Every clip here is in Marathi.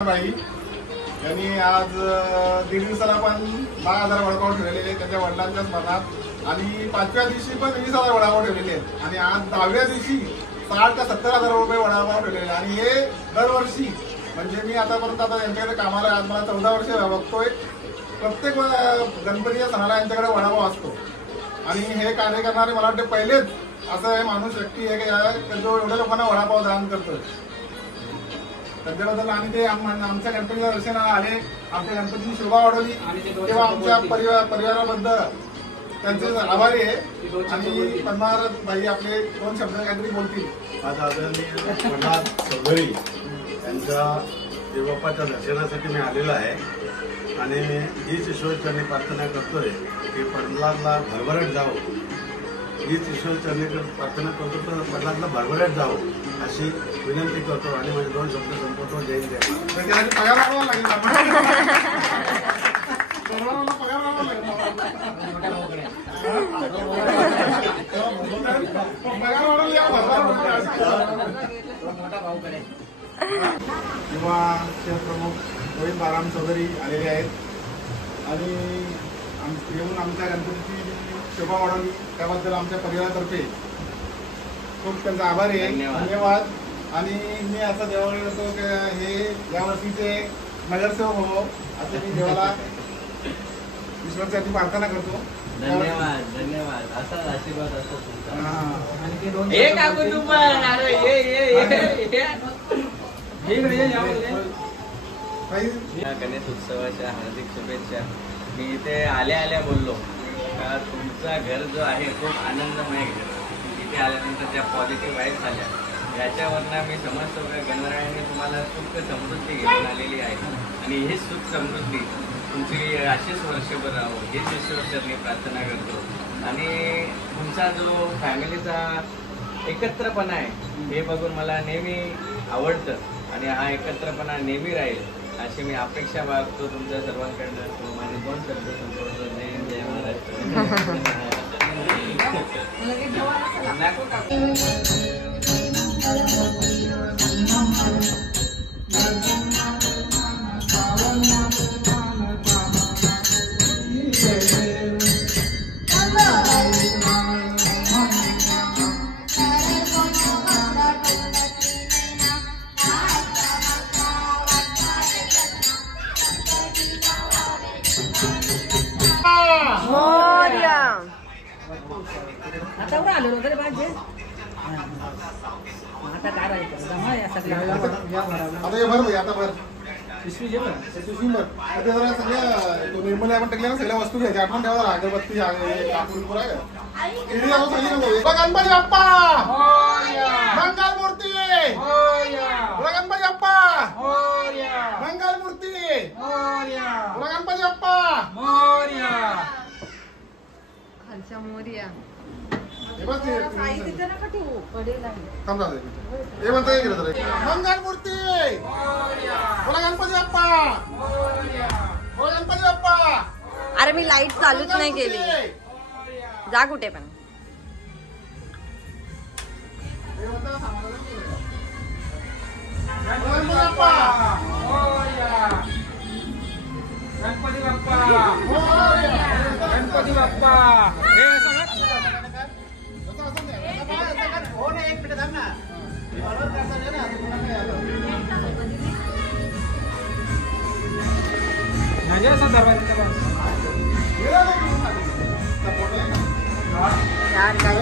बाई यांनी आज 1.5 दिवसाला पण 10,000 वडापाव ठेवलेले त्यांच्या वडिलांच्या स्मरणात आणि 5व्या दिवशी पण 20,000 वडापाव ठेवलेले आहेत आणि आज 10व्या दिवशी 60 का 70,000 रुपये वडापाव ठेवलेले आणि हे दरवर्षी म्हणजे मी आतापर्यंत आता यांच्याकडे कामाला आज मला 14 वर्ष बघतोय. प्रत्येक गणपतीच्या सणाला यांच्याकडे वडापाव असतो आणि हे कार्य करणारे मला वाटते पहिलेच असं हे माणूस व्यक्ती आहे की जो एवढ्या लोकांना वडापाव दान करतोय त्यांच्याबद्दल. आणि ते आमच्या गणपतीच्या दर्शनाला आले, आमच्या गणपतीची शोभा वाढवली तेव्हा आमच्या परिवाराबद्दल त्यांचे आभारी आहे. आणि पद्मार भाई आपले 2 शब्द काहीतरी बोलतील. आज आदरणीय प्रल्हाद चौधरी यांच्या देवबाप्पाच्या दर्शनासाठी मी आलेलो आहे आणि मी हीच ईश्वरचरणी प्रार्थना करतोय की प्रल्हादला भरभराट जावं. हीच ईश्वरचरणी प्रार्थना करतो तर प्रल्हादला भरभराट जावं अशी विनंती करतो आणि माझे 2 शब्द संपवतो. जय जय. पगार लागेल किंवा प्रमुख रोहित बाराम चौधरी आलेले आहेत आणि येऊन आमच्या गणपतीची शोभा वाढवली त्याबद्दल आमच्या परिवारातर्फे खूप त्यांचा आभारी आहे. धन्यवाद. आणि मी असं देवाला करतो की हे यावर्षीचे नगरसेवक हो असं मी देवाला ईश्वरची प्रार्थना करतो. धन्यवाद धन्यवाद. असाच आशीर्वाद असतो तुमचा. गणेश उत्सवाच्या हार्दिक शुभेच्छा. मी इथे आल्या बोललो का तुमचा घर जो आहे खूप आनंदमय घर. इथे आल्यानंतर त्या पॉझिटिव्ह वाईब्स आल्या याच्यावरनं मी समजतो का गणरायांनी तुम्हाला सुख समृद्धी घेऊन आलेली आहे आणि हीच सुख समृद्धी तुमची अशीच वर्षभर राहो हीच ईश्वरचरणी प्रार्थना करतो. आणि तुमचा जो फॅमिलीचा एकत्रपणा आहे हे बघून मला नेहमी आवडतं आणि हा एकत्रपणा नेहमी राहील अशी मी अपेक्षा बाळगतो तुमच्या सर्वांकडनं. माझे 2 शब्द संपवतो. जय जय महाराष्ट्र. आता उडा आलो वगैरे पाहिजे. आता काय राहायचं जमा या सगळ्या आता हे भर भाई आता भर पिशवी घे ना पिशवी भर. आता जरा सगळ्या तो निर्मल आपण टाकल्या ना सगळ्या वस्तू घ्यायच्या आठवण ठेवा. अगरबत्ती कापूर पुरा गणपती बाप्पा मंगल मूर्ती गणपती बाप्पा मंगल मूर्ती गणपती बाप्पा खालच्या मोरया मंगल मूर्ती गणपती बाप्पा गणपती बाप्पा. अरे मी लाईट चालूच नाही केली. जा कुठे पण. गणपती बाप्पा गणपती बाप्पा गणपती बाप्पा. एक मिनिट थांब ना. यार काय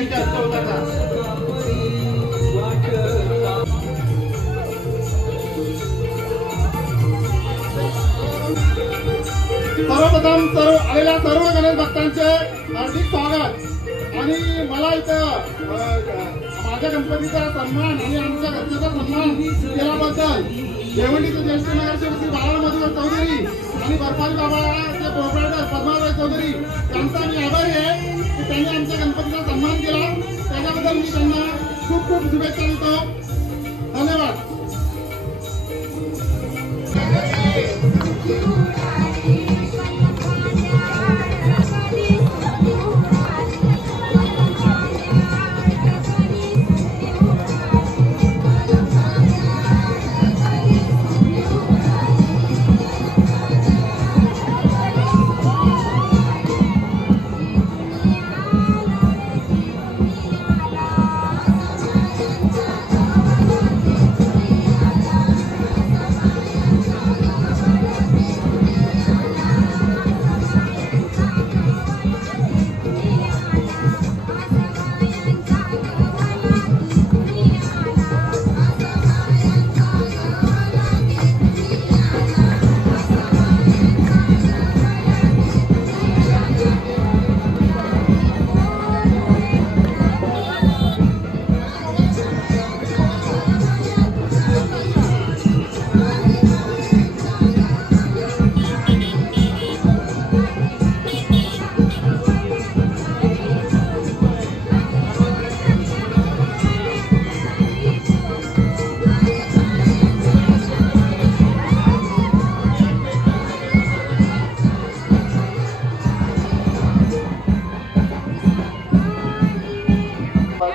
यांच्या हस्ते उतरतात. सर्वप्रथम आलेल्या सर्व गणेश भक्तांचे हार्दिक स्वागत. आणि मला इथं माझ्या गणपतीचा सन्मान आणि आमच्या घरच्याचा सन्मान केल्याबद्दल देवंडीचे ज्येष्ठ नगरसेवक श्री बाळा मधुकर चौधरी आणि बर्फारी बाबाचे प्रोप्रायटर पद्माबाई चौधरी यांचा मी आभारी आहे की त्यांनी आमच्या गणपतीचा सन्मान केला. त्याच्याबद्दल मी त्यांना खूप खूप शुभेच्छा देतो. धन्यवाद.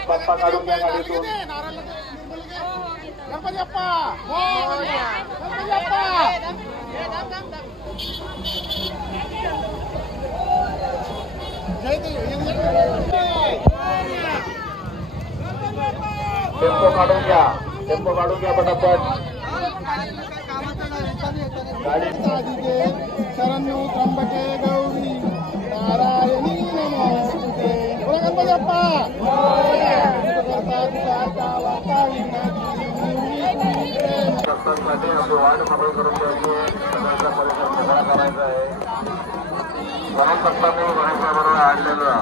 बाप्पा काढून घ्या गाडीतून. गणपती बाप्पा मोरया. गणपती बाप्पा. टेम्पो काढून घ्या. टेम्पो काढून घ्या पटापट. गाडीचा आदिते शरण्यो त्र्यंबके गौरी नारायणी नमोस्तुते. बोला गणपती बाप्पा. वाट मोकळी करून द्यायची. सगळ्यांचा परिसर मोकळा करायचा आहे. म्हणून भक्तांनी गणेशाबरोबर आणलेलं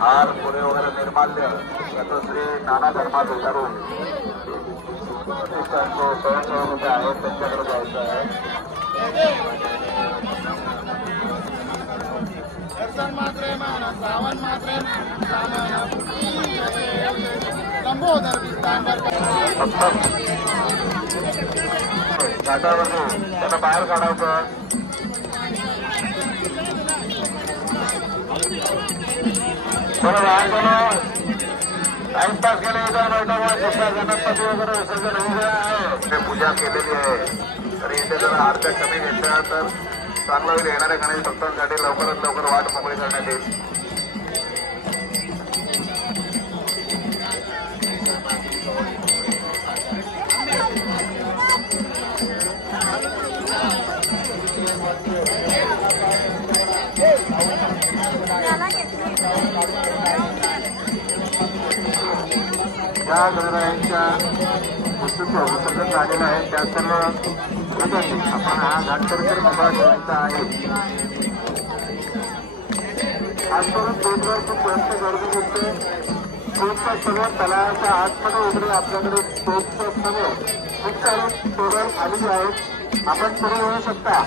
हार फुले वगैरे निर्माल्य याचं श्री नाना धर्मात विचारून स्वयंसेवक आहेत त्यांच्याकडे जायचं आहे. दर्शन मात्रे मान श्रावण मात्रे लंबोदर घाटावरती त्यांना बाहेर काढायचं. टाइमपास केले गणपती वगैरे विसर्जन होऊ गया आहे. पूजा केलेली आहे तरी इथे जर आरत्या कमी घेतल्या तर चांगलं होईल. येणाऱ्या गणेश भक्तांसाठी लवकरात लवकर वाट मोकळी करण्यात येईल. ज्या गणरायांच्या वस्तूचं विसर्जन झालेलं आहे त्या सर्व आपण हा घाटकरकर मोकळा ठेवायचा आहे. आज करून पेटवर खूप जास्त गर्दी दिसते. पेटचं सगळं तलावाच्या आतमध्ये वगैरे आपल्याकडे पेटचं सगळं खूप सारे टेबल आलेली आहेत. आपण पुढे येऊ शकता.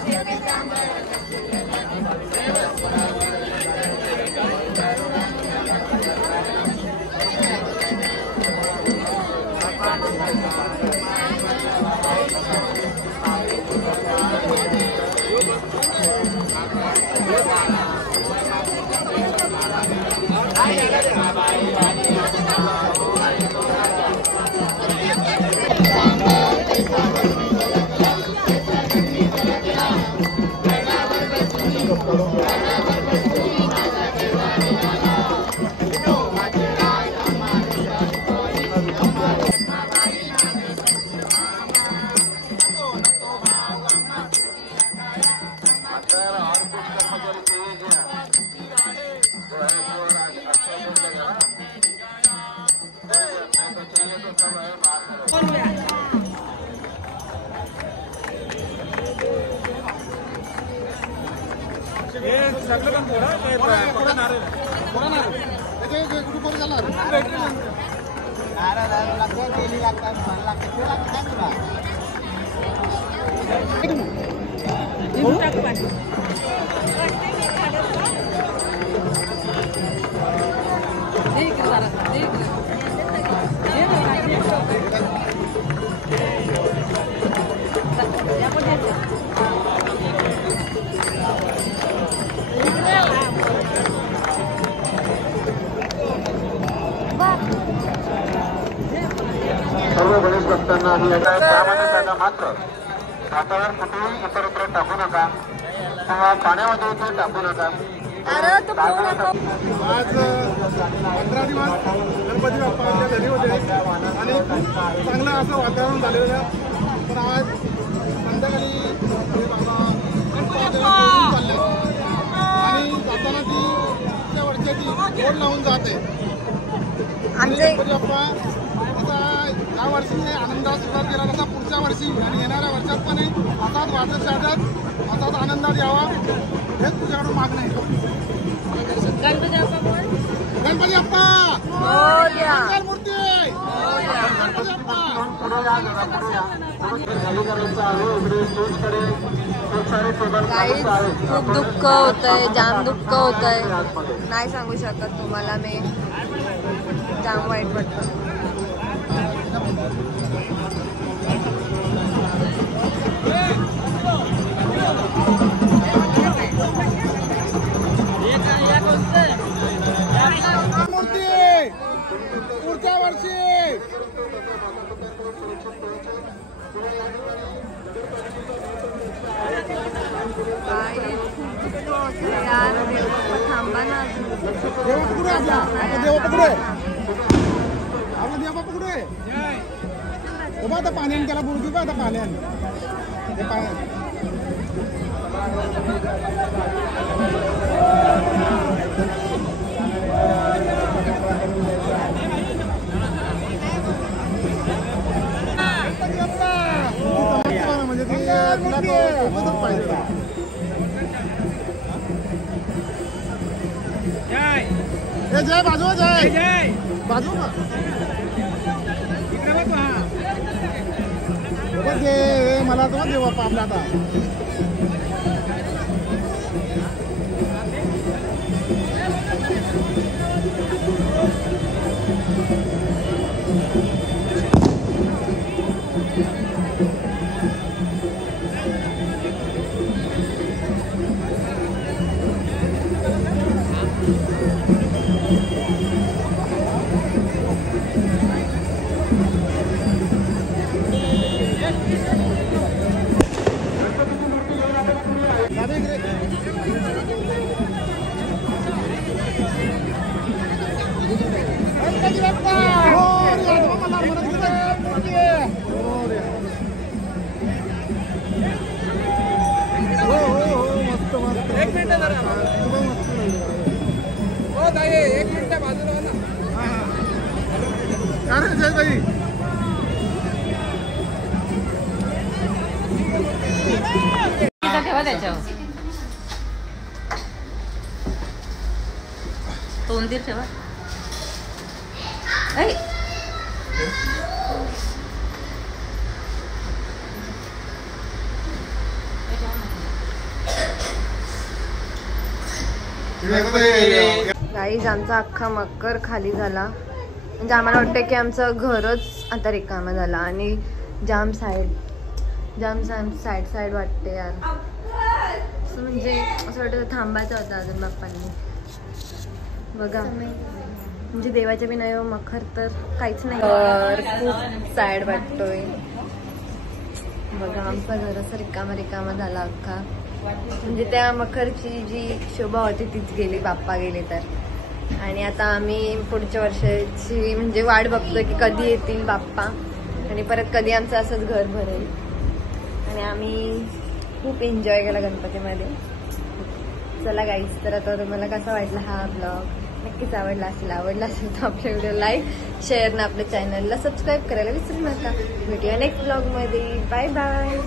सर्व गणेश भक्तांना ही त्यामध्ये त्याला मात्र हातावर कुठेही इतरत्र टाकू नका किंवा पाण्यामध्ये इथे टाकू नका. आज 15 दिवस गणपती बाप्पाच्या घरी होते आणि खूप चांगलं असं वातावरण झालेलं. पण आज संध्याकाळी चालले आणि जाताना ती त्या वर्षाची बोट लावून जाते. गणपती बाप्पा आता या वर्षी आनंदात सुधार केला तसा पुढच्या वर्षी आणि येणाऱ्या वर्षात पण असाच वाटत शाळेत असाच आनंदात यावा हेच तुझ्याकडून मागणं आहे. गणपती बाप्पा मूर्ती गणपती बाप्पा. खूप दुःख होतंय, जाम दुःख होतंय, नाही सांगू शकत तुम्हाला. मी जाम वाईट वाटतं. मूर्ती पुढच्या वर्षी थांबा ना. देवा पकडे आपला देवा पकडे बघा आता पाण्याने त्याला बुडकी का आता पाण्याने म्हणजे तुला पाहिजे. जय बाजू जय जय बाजू दे मला तो देऊ बाप्पा आपला आता. ठेवा त्याच्यावर तो उंदीर ठेवा. गाईज आमचा अख्खा मकर खाली झाला. म्हणजे आम्हाला वाटतं की आमचं घरच आता रिकामं झालं आणि जाम साईड वाटते यार. असं म्हणजे असं वाटतं थांबायचं होतं अजून बाप्पांनी. बघा म्हणजे देवाच्या बी नाही मखर तर काहीच नाही. खूप सॅड वाटतोय. बघा आमचं घर असं रिकामा झाला अख्खा. म्हणजे त्या मखरची जी शोभा होती तीच गेली, बाप्पा गेले तर. आणि आता आम्ही पुढच्या वर्षाची म्हणजे वाट बघतोय की कधी येतील बाप्पा आणि परत कधी आमचं असंच घर भरेल. आणि आम्ही खूप एन्जॉय केला गणपतीमध्ये. चला गाईज, तर आता तुम्हाला कसा वाटला हा ब्लॉग? नक्कीच आवडला असेल तर आपल्या व्हिडिओ लाईक शेअर आणि आपल्या चॅनलला सबस्क्राईब करायला विसरू नका. भेटूया नेक्स्ट ब्लॉगमध्ये. Bye bye.